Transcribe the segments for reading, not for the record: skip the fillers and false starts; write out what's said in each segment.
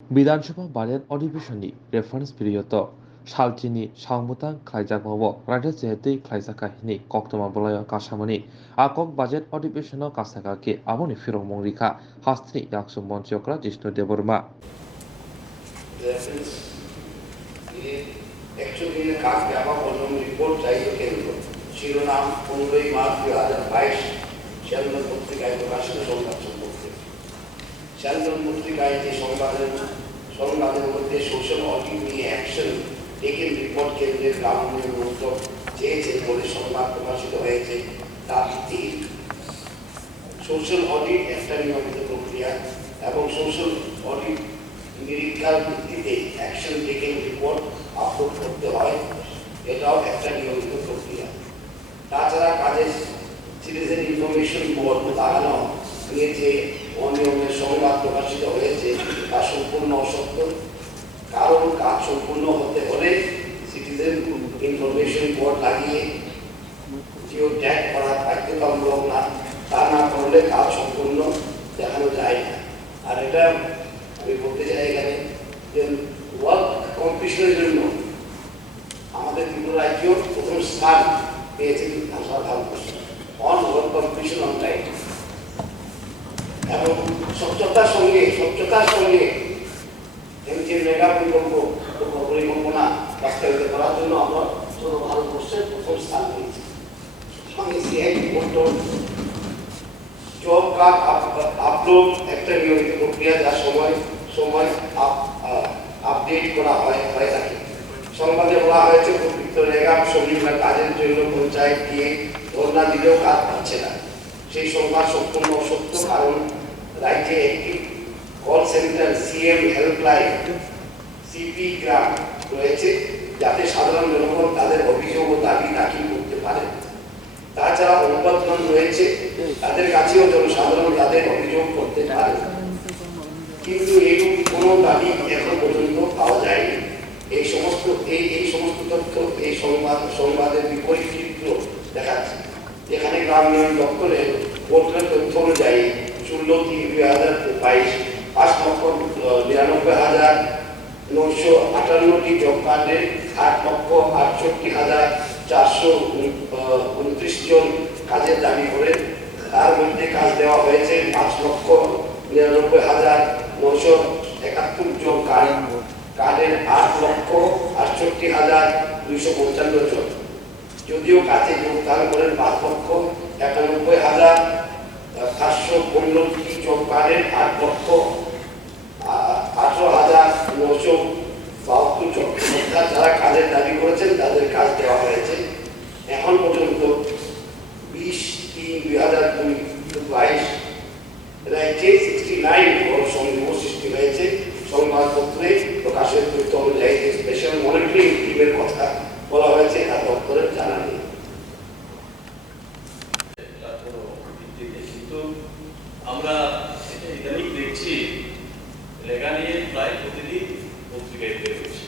বিধানসভা budget अधिवेशननि reference period सालथिनि सांबुतां खालायजागमावो रायजो जेहेतु खालायजाखाहिनि कक्तमा बलाय कासामनि आकक बाजेट अधिवेशन कासागाखि आबनि फिरमं रिखा हास्त्रि याकसु मन्त्रियकरा जिष्णु देबबर्मा रेफारेंस ये एक्चुअली ने काग व्यापक वनों रिपोर्ट चाहिए केंद्र शिरोनाम 15 मार्च 2022 चंद्र पत्रिका प्रकाशित সংবাদ সম্পর্কে चंद्र पत्रिकाয় যে সংবাদের মধ্যে সোশ্যাল অডিট নিয়ে অ্যাকশন টেকেন রিপোর্ট কেন্দ্রের গ্রামীণ মন্ত্রক চেয়েছে বলে সংবাদ প্রকাশিত হয়েছে তা ভিত্তিহীন সোশ্যাল অডিট একটা নিয়মিত প্রক্রিয়া এবং সোশ্যাল অডিট নিরীক্ষার ভিত্তিতে অ্যাকশন টেকেন রিপোর্ট আপলোড করতে হয় এটাও একটা নিয়মিত প্রক্রিয়া তাছাড়া কাজের সিটিজেন ইনফরমেশন বোর্ড লাগানো নিয়ে যে অনিয়মের সংবাদ প্রকাশিত হয়েছে তা সম্পূর্ণ অসত্য কারণ কাজ সম্পূর্ণ হতে হলে সিটিজেন ইনফরমেশন বোর্ড লাগিয়ে জিও ট্যাগ করা বাধ্যতামূলক না তা না করলে কাজ সম্পূর্ণ দেখানো যায় না আর এটা আমি বলতে চাই এখানে যে ওয়ার্ক কম্পিটিশনের জন্য আমাদের ত্রিপুরা রাজ্য প্রথম স্থান পেয়েছে ভারতবর্ষে on work competition on time এবং স্বচ্ছতার সঙ্গে যে মেগা পরিকল্পনা বাস্তবায়িত করার জন্য আমরা ভারতবর্ষের প্রথম স্থান পেয়েছি সঙ্গে সিআই জব কার্ড আপলোড একটা নিয়মিত প্রক্রিয়া যা সময় আপডেট করা হয়ে থাকে সংবাদে বলা হয়েছে প্রকৃত রেগা শ্রমিকরা কাজের জন্য পঞ্চায়েত দিয়ে ধর্ণা দিলেও কাজ পাচ্ছে না সেই সংবাদ সম্পূর্ণ অসত্য কারণ রাজ্যে একটি call centre CM helpline CP গ্রাম রয়েছে যাতে সাধারণ জনগণ তাদের অভিযোগ ও দাবি দাখিল করতে পারে তাছাড়া অনুবাদন রয়েছে তাদের কাছেও জনসাধারণ তাদের অভিযোগ করতে পারে কিন্তু এইরূপ কোনো দাবি এখন পর্যন্ত পাওয়া যায়নি এই সমস্ত তথ্য এই সংবাদের বিপরীত চিত্র দেখাচ্ছে যেখানে গ্রাম উন্নয়ন দপ্তরের পোর্টাল তথ্য অনুযায়ী 16/3/2022 5,99,958টি জব কার্ডের 8,68,429 জন কাজের দাবি করে তার মধ্যে কাজ দেওয়া হয়েছে 5,99,971 জন কার্ডের 8,68,255 জন যদিও কাজে যোগদান করেন 5,91,515টি জব কার্ডের 8,18,972 জন অর্থাৎ যারা কাজের দাবি করেছেন তাদের কাজ দেওয়া হয়েছে এখন পর্যন্ত 20/3/2022 রাজ্যে 69 বড় সংযোগ সৃষ্টি হয়েছে সংবাদপত্রে প্রকাশের তথ্য অনুযায়ী স্পেশাল মনিটরিং টিমের কথা বলা হয়েছে তা দপ্তরের জানা নেই কিন্তু আমরা এটা ইদানিং দেখছি রেগা নিয়ে প্রায় প্রতিদিন পত্রিকায় বের হচ্ছে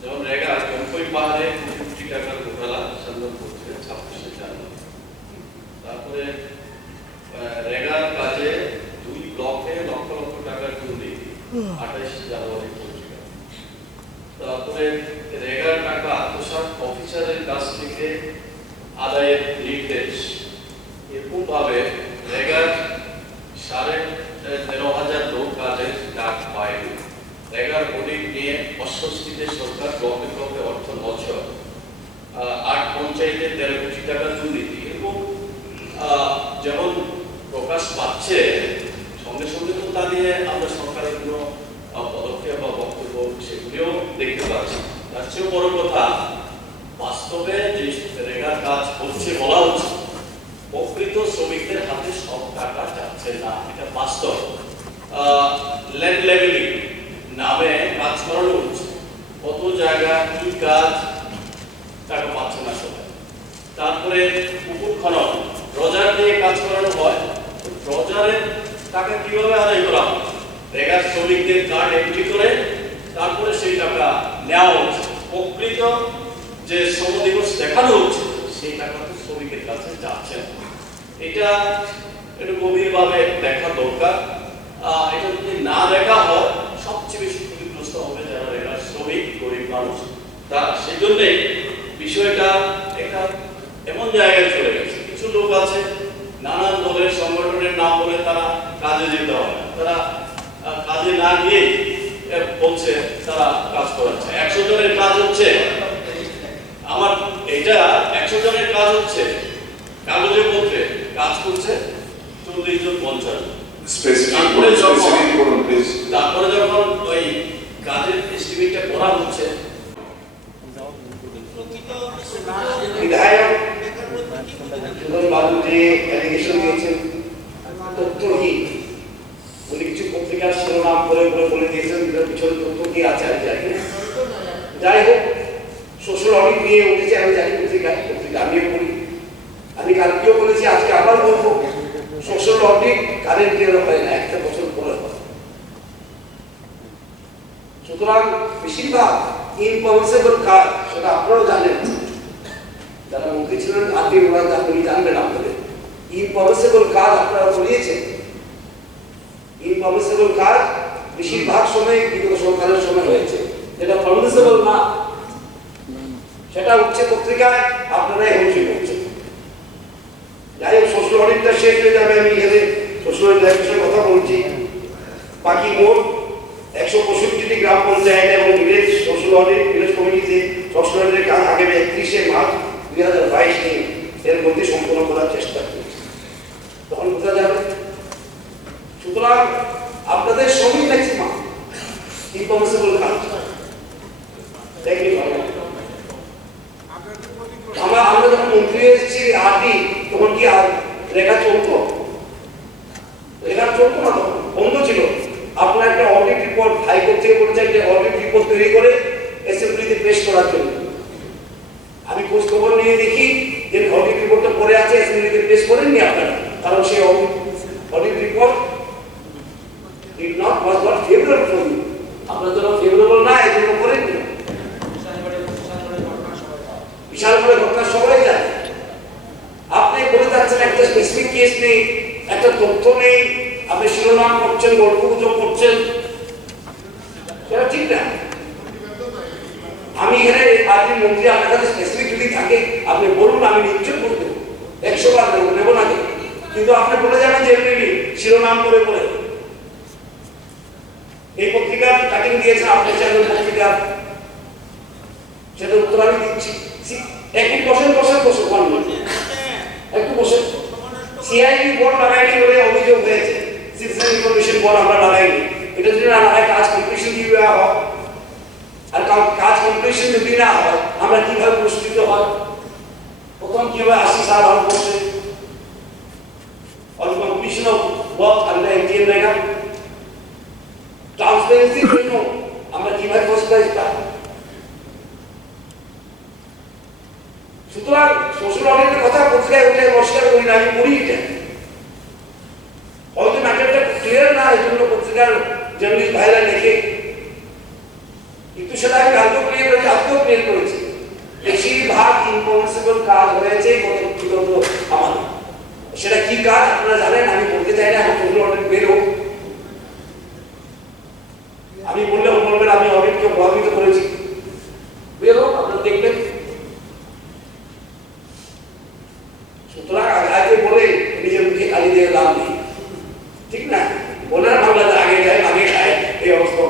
যেমন রেগা জম্পই পাহাড়ে কোটি টাকার ঘোটালা সন্ধান করছে 26 জানুয়ারি তারপরে রেগার কাজে 2 ব্লকে লক্ষ লক্ষ টাকার দুর্নীতি 28 জানুয়ারি পত্রিকা তারপরে রেগার টাকা আত্মসাৎ অফিসারের কাছ থেকে আদায়ের নির্দেশ এরকম ভাবে রেগার 13,500 লোক কাজের ডাক পায়নি রেগার অডিট নিয়ে অস্বস্তিতে সরকার ব্লকে ব্লকে অর্থ বছর 8 পঞ্চায়েতে 13 কোটি টাকা দুর্নীতি এরকম যেমন প্রকাশ পাচ্ছে সঙ্গে সঙ্গে তো তা নিয়ে আমরা সরকারের কোনো পদক্ষেপ বা বক্তব্য সেগুলিও দেখতে পাচ্ছি তার চেয়েও বড় কথা বাস্তবে যে রেগার কাজ হচ্ছে বলা হচ্ছে প্রকৃত শ্রমিকদের হাতে সব টাকা যাচ্ছে না এটা বাস্তব ল্যান্ড লেভেলিং নামে কাজ করানো হচ্ছে কত জায়গা কি কাজ টাকা পাচ্ছে না সবাই তারপরে পুকুর খনন রজার দিয়ে কাজ করানো হয় রজারের টাকা কিভাবে আদায় করা হয় রেগার শ্রমিকদের কার্ড এন্ট্রি করে তারপরে সেই টাকা নেওয়া হচ্ছে প্রকৃত যে শ্রম দিবস দেখানো হচ্ছে সেই টাকা তো শ্রমিকের কাছে যাচ্ছে না এটা একটু গভীরভাবে দেখা দরকার এটা যদি না দেখা হয় সব সেজন্যই বিষয়টা একটা এমন জায়গায় চলে গেছে। কিছু লোক আছে নানান দলের সংগঠনের নাম বলে তারা কাজে যেতে হয় না, তারা কাজে না গিয়ে বলছে তারা কাজ করাচ্ছে। 100 জনের কাজ হচ্ছে, আমার এটা 100 জনের কাজ হচ্ছে, কাগজে পত্রে কাজ করছে 40 জন 50 জন। তারপরে যখন ওই কাজের এস্টিমেটটা করা হচ্ছে, বিধায়ক বাবু যে অ্যালিগেশন দিয়েছেন তথ্যহীন, উনি কিছু পত্রিকার শিরোনাম বলে দিয়েছেন, পিছনে তথ্য কি আছে আমি জানি না। যাই হোক, সোশ্যাল অডিট নিয়ে উঠেছে, আমি জানি পত্রিকা আমিও পড়ি, আমি কালকেও বলেছি, আজকে আবার বলবো, সোশ্যাল অডিট কারেন্টের হয় না, একটা বছর পরে হয়। সুতরাং বেশিরভাগ ইনপারমিসেবল কাজ, সেটা আপনারাও জানেন, যারা মন্ত্রী ছিলেন আপনি উনি জানবেন, আপনাদের ইনপারমিসেবল কাজ আপনারা করিয়েছেন। ইনপারমিসেবল কাজ বেশিরভাগ সময় বিগত সরকারের সময় হয়েছে, যেটা পারমিসেবল না সেটা উঠছে পত্রিকায়, আপনারাই হেমসি করছেন। যাই হোক, সোশ্যাল অডিটটা শেষ হয়ে যাবে, আমি এখানে সোশ্যাল অডিটের কথা বলছি। বাকি মোট 165টি গ্রাম পঞ্চায়েত এবং ভিলেজ সোশ্যাল অডিট, ভিলেজ কমিটিতে সোশ্যাল অডিটের কাজ আগামী 31শে মার্চ 2022 এর মধ্যে সম্পন্ন করার চেষ্টা করছি। তখন বোঝা যাবে। সুতরাং আপনাদের সবই ম্যাক্সিমাম ইনপারমিসেবল কাজ। আমরা যখন মন্ত্রী এসেছি আদি, তখন কি লেখা চলতো? লেখা চলতো না, তখন বন্ধ ছিল। আপনার একটা অডিট রিপোর্ট হাইকোর্ট থেকে বলেছে যে অডিট রিপোর্ট তৈরি করে অ্যাসেম্বলিতে পেশ করার জন্য। আমি খোঁজ খবর নিয়ে দেখি যে অডিট রিপোর্টটা পড়ে আছে, অ্যাসেম্বলিতে পেশ করেননি আপনারা, কারণ সেই audit report did not was not favorable for you. আপনার জন্য ফেভারেবল না, এই জন্য করেননি। বিশাল করে ঘটনা সবাই জানে। আপনি বলে যাচ্ছেন একটা স্পেসিফিক কেস নেই, একটা তথ্য নেই, আপনি শিরোনাম করছেন, গল্প গুজব করছেন, সেটা ঠিক না। আমি এখানে আপনি মন্ত্রী, আপনার কাছে স্পেসিফিক যদি থাকে আপনি বলুন, আমি নিশ্চয় বলতে 100 বার নেব না, কিন্তু আপনি বলে যাবেন যে এমনি শিরোনাম করে করে এই পত্রিকার কাটিং দিয়েছেন আপনি চ্যানেল পত্রিকা, সেটা উত্তর আমি দিচ্ছি। একটু বসেন একটু বসেন। সিআইডি বোর্ড লাগাইনি বলে অভিযোগ হয়েছে, সিটিজেন ইনফরমেশন বোর্ড আমরা লাগাইনি। এটা যদি না লাগাই, কাজ কমপ্লিশন কিভাবে হয়? আর কাজ কমপ্লিশন যদি না হয়, আমরা কিভাবে পুরস্কৃত হয়? প্রথম কিভাবে 80 সাল হল করছে on completion of work under MTN রেখা ট্রান্সপারেন্সির জন্য আমরা কিভাবে ফার্স্ট প্রাইজ পাই? সুতরাং সোশ্যাল অডিটের কথা পত্রিকায় উঠে অস্বীকার করি না, আমি করি এটা। হয়তো ম্যাটারটা ক্লিয়ার না, এই জন্য পত্রিকার জার্নালিস্ট ভাইরা লেখে, কিন্তু সেটা আমি কালকেও ক্লিয়ার করেছি, আজকেও ক্লিয়ার করেছি। বেশিরভাগ ইনপারমিসেবল কাজ হয়েছে বিগত আমাদের। সেটা কি কাজ আপনারা জানেন, আমি বলতে চাই না, এখন সোশ্যাল অডিট বের হোক। আমি বললে বলবেন আমি অডিটকে প্রভাবিত করেছি, বের হোক, আপনারা দেখবেন। সুতরাং আগে বলে নিজের মুখে কালি দিয়ে লাভ নেই, ঠিক না? বলে না বাংলাতে আগে যায় আগে খায়, এই অবস্থা